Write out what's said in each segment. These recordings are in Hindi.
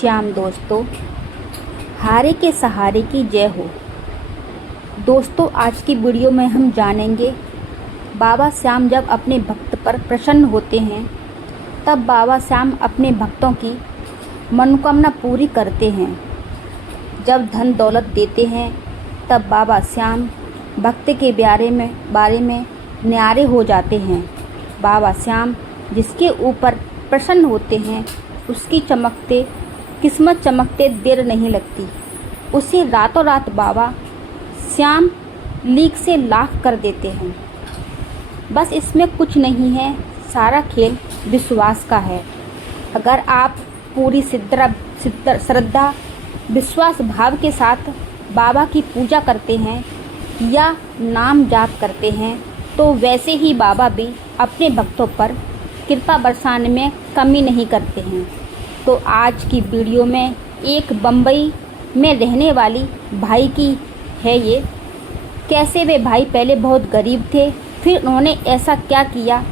श्याम दोस्तों, हारे के सहारे की जय हो। दोस्तों, आज की वीडियो में हम जानेंगे बाबा श्याम जब अपने भक्त पर प्रसन्न होते हैं तब बाबा श्याम अपने भक्तों की मनोकामना पूरी करते हैं। जब धन दौलत देते हैं तब बाबा श्याम भक्त के बारे में न्यारे हो जाते हैं। बाबा श्याम जिसके ऊपर प्रसन्न होते हैं उसकी किस्मत चमकते देर नहीं लगती। उसे रातों रात बाबा श्याम लीक से लाख कर देते हैं। बस इसमें कुछ नहीं है, सारा खेल विश्वास का है। अगर आप पूरी श्रद्धा विश्वास भाव के साथ बाबा की पूजा करते हैं या नाम जाप करते हैं तो वैसे ही बाबा भी अपने भक्तों पर कृपा बरसाने में कमी नहीं करते हैं। तो आज की वीडियो में एक बम्बई में रहने वाली भाई की है ये। कैसे वे भाई पहले बहुत गरीब थे, फिर उन्होंने ऐसा क्या किया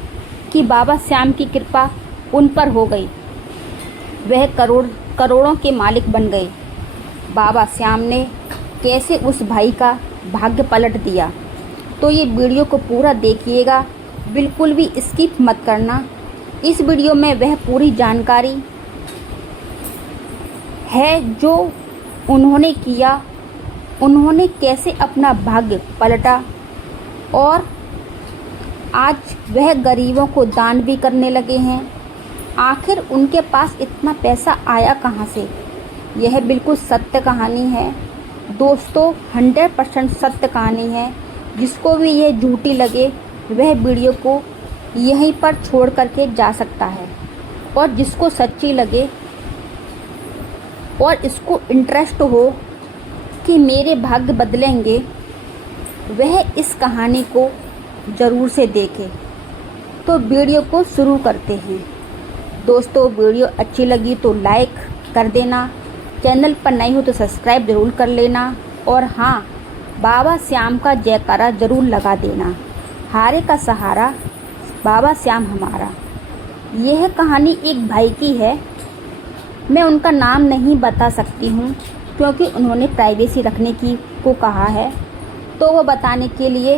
कि बाबा श्याम की कृपा उन पर हो गई, वह करोड़ों के मालिक बन गए। बाबा श्याम ने कैसे उस भाई का भाग्य पलट दिया। तो ये वीडियो को पूरा देखिएगा, बिल्कुल भी स्किप मत करना। इस वीडियो में वह पूरी जानकारी है जो उन्होंने किया, उन्होंने कैसे अपना भाग्य पलटा और आज वह गरीबों को दान भी करने लगे हैं। आखिर उनके पास इतना पैसा आया कहाँ से? यह बिल्कुल सत्य कहानी है दोस्तों, 100% सत्य कहानी है। जिसको भी यह झूठी लगे वह वीडियो को यहीं पर छोड़ करके जा सकता है, और जिसको सच्ची लगे और इसको इंटरेस्ट हो कि मेरे भाग्य बदलेंगे वह इस कहानी को ज़रूर से देखे। तो वीडियो को शुरू करते हैं। दोस्तों, वीडियो अच्छी लगी तो लाइक कर देना, चैनल पर नई हो तो सब्सक्राइब ज़रूर कर लेना, और हाँ, बाबा श्याम का जयकारा ज़रूर लगा देना। हारे का सहारा बाबा श्याम हमारा। यह कहानी एक भाई की है। मैं उनका नाम नहीं बता सकती हूँ क्योंकि उन्होंने प्राइवेसी रखने को कहा है। तो वो बताने के लिए,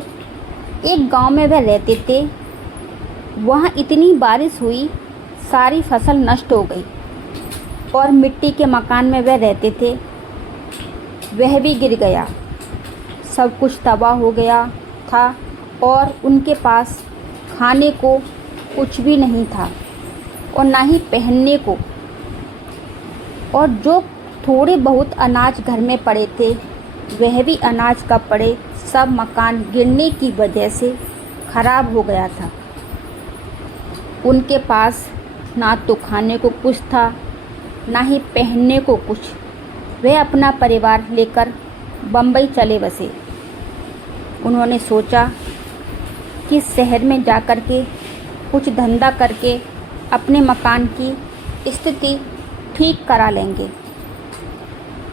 एक गांव में वह रहते थे। वहाँ इतनी बारिश हुई, सारी फसल नष्ट हो गई और मिट्टी के मकान में वह रहते थे वह भी गिर गया। सब कुछ तबाह हो गया था और उनके पास खाने को कुछ भी नहीं था और ना ही पहनने को, और जो थोड़े बहुत अनाज घर में पड़े थे वह भी अनाज का पड़े सब मकान गिरने की वजह से खराब हो गया था। उनके पास ना तो खाने को कुछ था ना ही पहनने को कुछ। वह अपना परिवार लेकर बम्बई चले बसे। उन्होंने सोचा कि शहर में जाकर के कुछ धंधा करके अपने मकान की स्थिति ठीक करा लेंगे।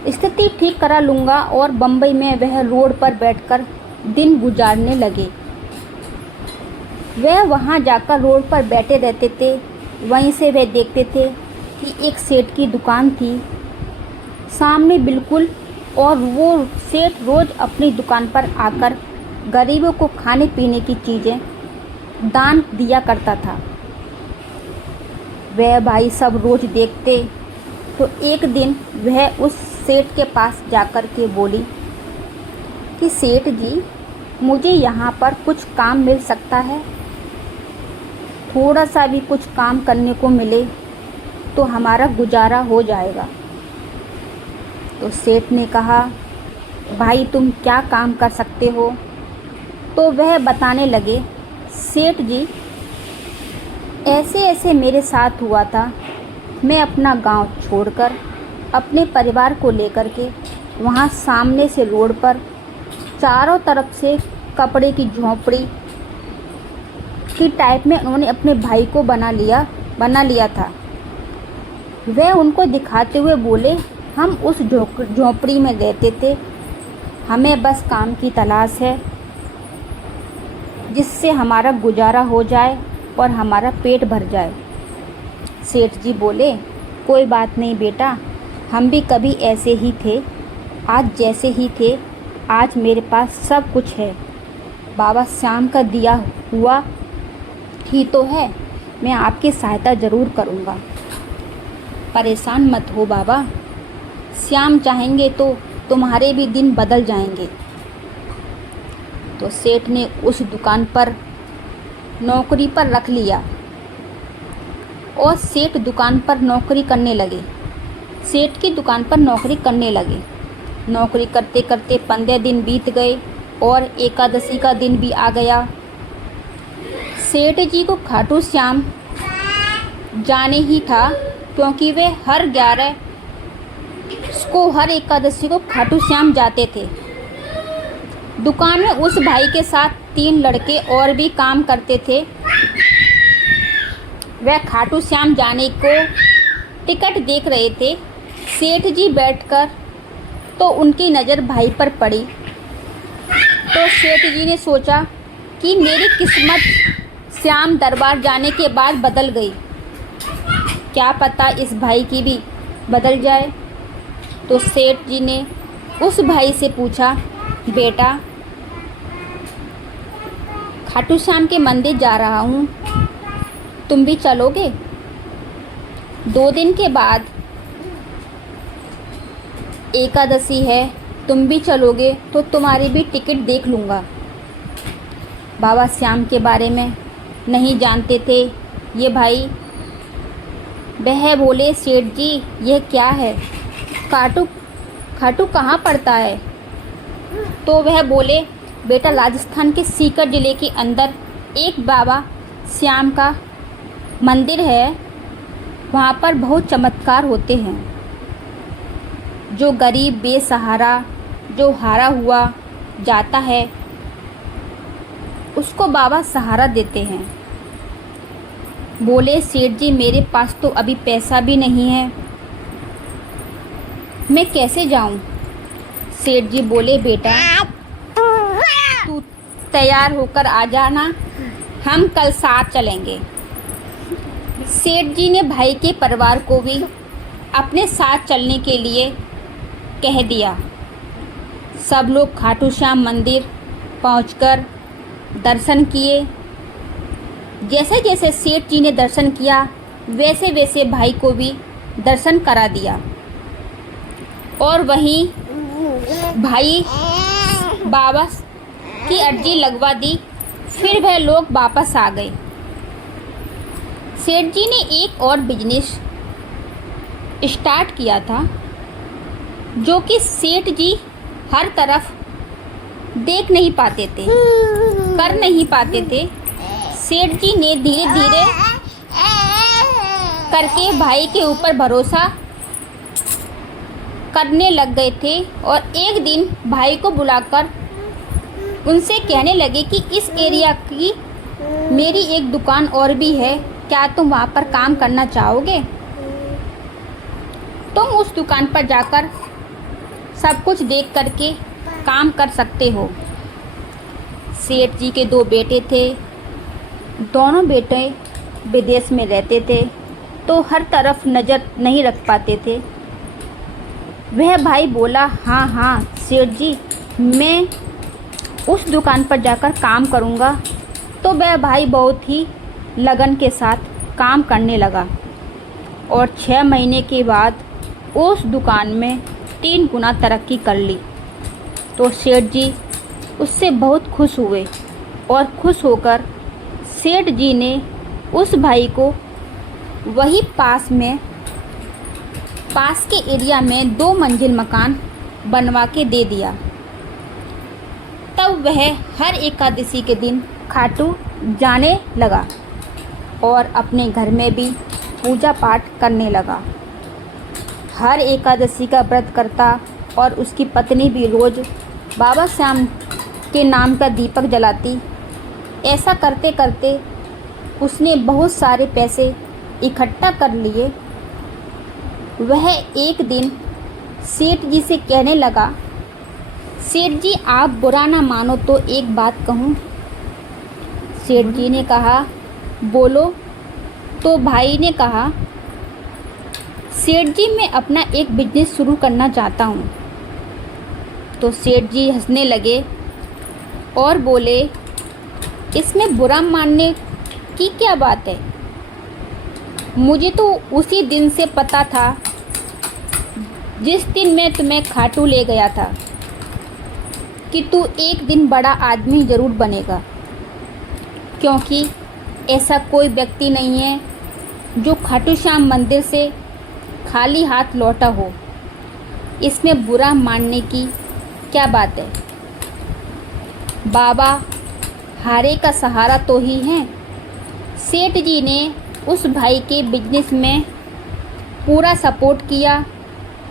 स्थिति ठीक करा लूँगा, और बम्बई में वह रोड पर बैठकर दिन गुजारने लगे। वह वहाँ जाकर रोड पर बैठे रहते थे। वहीं से वह देखते थे कि एक सेठ की दुकान थी सामने बिल्कुल, और वो सेठ रोज़ अपनी दुकान पर आकर गरीबों को खाने पीने की चीज़ें दान दिया करता था। वह भाई सब रोज़ देखते। तो एक दिन वह उस सेठ के पास जाकर के बोली कि सेठ जी, मुझे यहाँ पर कुछ काम मिल सकता है? थोड़ा सा भी कुछ काम करने को मिले तो हमारा गुजारा हो जाएगा। तो सेठ ने कहा, भाई तुम क्या काम कर सकते हो? तो वह बताने लगे, सेठ जी, ऐसे ऐसे मेरे साथ हुआ था। मैं अपना गांव छोड़कर अपने परिवार को लेकर के वहाँ सामने से रोड पर चारों तरफ से कपड़े की झोंपड़ी की टाइप में उन्होंने अपने भाई को बना लिया था। वह उनको दिखाते हुए बोले, हम उस झोंपड़ी में रहते थे, हमें बस काम की तलाश है जिससे हमारा गुजारा हो जाए और हमारा पेट भर जाए। सेठ जी बोले, कोई बात नहीं बेटा, हम भी कभी ऐसे ही थे, आज जैसे ही थे, आज मेरे पास सब कुछ है। बाबा श्याम का दिया हुआ ही तो है, मैं आपकी सहायता ज़रूर करूँगा। परेशान मत हो बाबा, श्याम चाहेंगे तो तुम्हारे भी दिन बदल जाएंगे। तो सेठ ने उस दुकान पर नौकरी पर रख लिया और सेठ दुकान पर नौकरी करने लगे। सेठ की दुकान पर नौकरी करने लगे। नौकरी करते करते 15 दिन बीत गए और एकादशी का दिन भी आ गया। सेठ जी को खाटू श्याम जाने ही था, क्योंकि वे हर 11 को हर एकादशी को खाटू श्याम जाते थे। दुकान में उस भाई के साथ 3 लड़के और भी काम करते थे। वह खाटू श्याम जाने को टिकट देख रहे थे। सेठ जी बैठकर तो उनकी नज़र भाई पर पड़ी, तो सेठ जी ने सोचा कि मेरी किस्मत श्याम दरबार जाने के बाद बदल गई, क्या पता इस भाई की भी बदल जाए। तो सेठ जी ने उस भाई से पूछा, बेटा खाटू श्याम के मंदिर जा रहा हूँ, तुम भी चलोगे? 2 दिन के बाद एकादशी है, तुम भी चलोगे तो तुम्हारी भी टिकट देख लूँगा। बाबा श्याम के बारे में नहीं जानते थे ये भाई। वह बोले, सेठ जी यह क्या है, खाटू कहाँ पड़ता है? तो वह बोले, बेटा राजस्थान के सीकर ज़िले के अंदर एक बाबा श्याम का मंदिर है, वहाँ पर बहुत चमत्कार होते हैं। जो गरीब बेसहारा, जो हारा हुआ जाता है, उसको बाबा सहारा देते हैं। बोले, सेठ जी मेरे पास तो अभी पैसा भी नहीं है, मैं कैसे जाऊं? सेठ जी बोले, बेटा तू तैयार होकर आ जाना, हम कल साथ चलेंगे। सेठ जी ने भाई के परिवार को भी अपने साथ चलने के लिए कह दिया। सब लोग खाटू श्याम मंदिर पहुंचकर दर्शन किए। जैसे जैसे सेठ जी ने दर्शन किया, वैसे वैसे भाई को भी दर्शन करा दिया। और वहीं भाई बाबा की अर्जी लगवा दी। फिर वह लोग वापस आ गए। सेठ जी ने एक और बिजनेस स्टार्ट किया था, जो कि सेठ जी हर तरफ देख नहीं पाते थे, कर नहीं पाते थे। सेठ जी ने धीरे धीरे करके भाई के ऊपर भरोसा करने लग गए थे। और एक दिन भाई को बुलाकर उनसे कहने लगे कि इस एरिया की मेरी एक दुकान और भी है, क्या तुम वहाँ पर काम करना चाहोगे? तुम उस दुकान पर जाकर सब कुछ देख करके काम कर सकते हो। सेठ जी के 2 बेटे थे, दोनों बेटे विदेश में रहते थे, तो हर तरफ नज़र नहीं रख पाते थे। वह भाई बोला, हाँ हाँ सेठ जी, मैं उस दुकान पर जाकर काम करूँगा। तो वह भाई बहुत ही लगन के साथ काम करने लगा और 6 महीने के बाद उस दुकान में 3 गुना तरक्की कर ली। तो सेठ जी उससे बहुत खुश हुए और खुश होकर सेठ जी ने उस भाई को वही पास के एरिया में 2 मंजिल मकान बनवा के दे दिया। तब वह हर एकादशी के दिन खाटू जाने लगा और अपने घर में भी पूजा पाठ करने लगा। हर एकादशी का व्रत करता और उसकी पत्नी भी रोज़ बाबा श्याम के नाम का दीपक जलाती। ऐसा करते करते उसने बहुत सारे पैसे इकट्ठा कर लिए। वह एक दिन सेठ जी से कहने लगा, सेठ जी आप बुरा ना मानो तो एक बात कहूँ। सेठ जी ने कहा, बोलो। तो भाई ने कहा, सेठ जी, मैं अपना एक बिजनेस शुरू करना चाहता हूँ। तो सेठ जी हंसने लगे और बोले, इसमें बुरा मानने की क्या बात है? मुझे तो उसी दिन से पता था, जिस दिन मैं तुम्हें खाटू ले गया था, कि तू एक दिन बड़ा आदमी ज़रूर बनेगा, क्योंकि ऐसा कोई व्यक्ति नहीं है जो खाटू श्याम मंदिर से खाली हाथ लौटा हो। इसमें बुरा मानने की क्या बात है? बाबा हारे का सहारा तो ही हैं। सेठ जी ने उस भाई के बिजनेस में पूरा सपोर्ट किया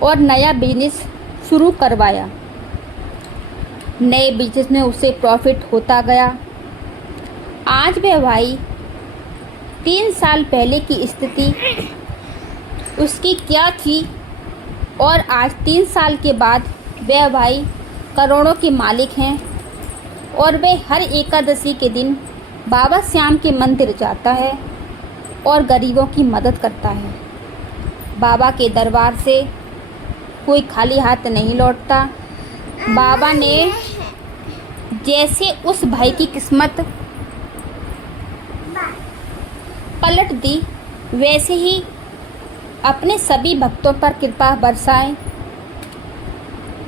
और नया बिजनेस शुरू करवाया। नए बिजनेस में उसे प्रॉफिट होता गया। आज वह भाई 3 साल पहले की स्थिति उसकी क्या थी और आज 3 साल के बाद वह भाई करोड़ों के मालिक हैं और वे हर एकादशी के दिन बाबा श्याम के मंदिर जाता है और गरीबों की मदद करता है। बाबा के दरबार से कोई खाली हाथ नहीं लौटता। बाबा ने जैसे उस भाई की किस्मत पलट दी, वैसे ही अपने सभी भक्तों पर कृपा बरसाएं।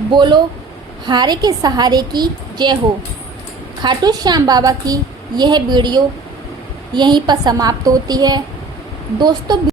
बोलो हारे के सहारे की जय हो। खाटू श्याम बाबा की यह वीडियो यहीं पर समाप्त होती है। दोस्तों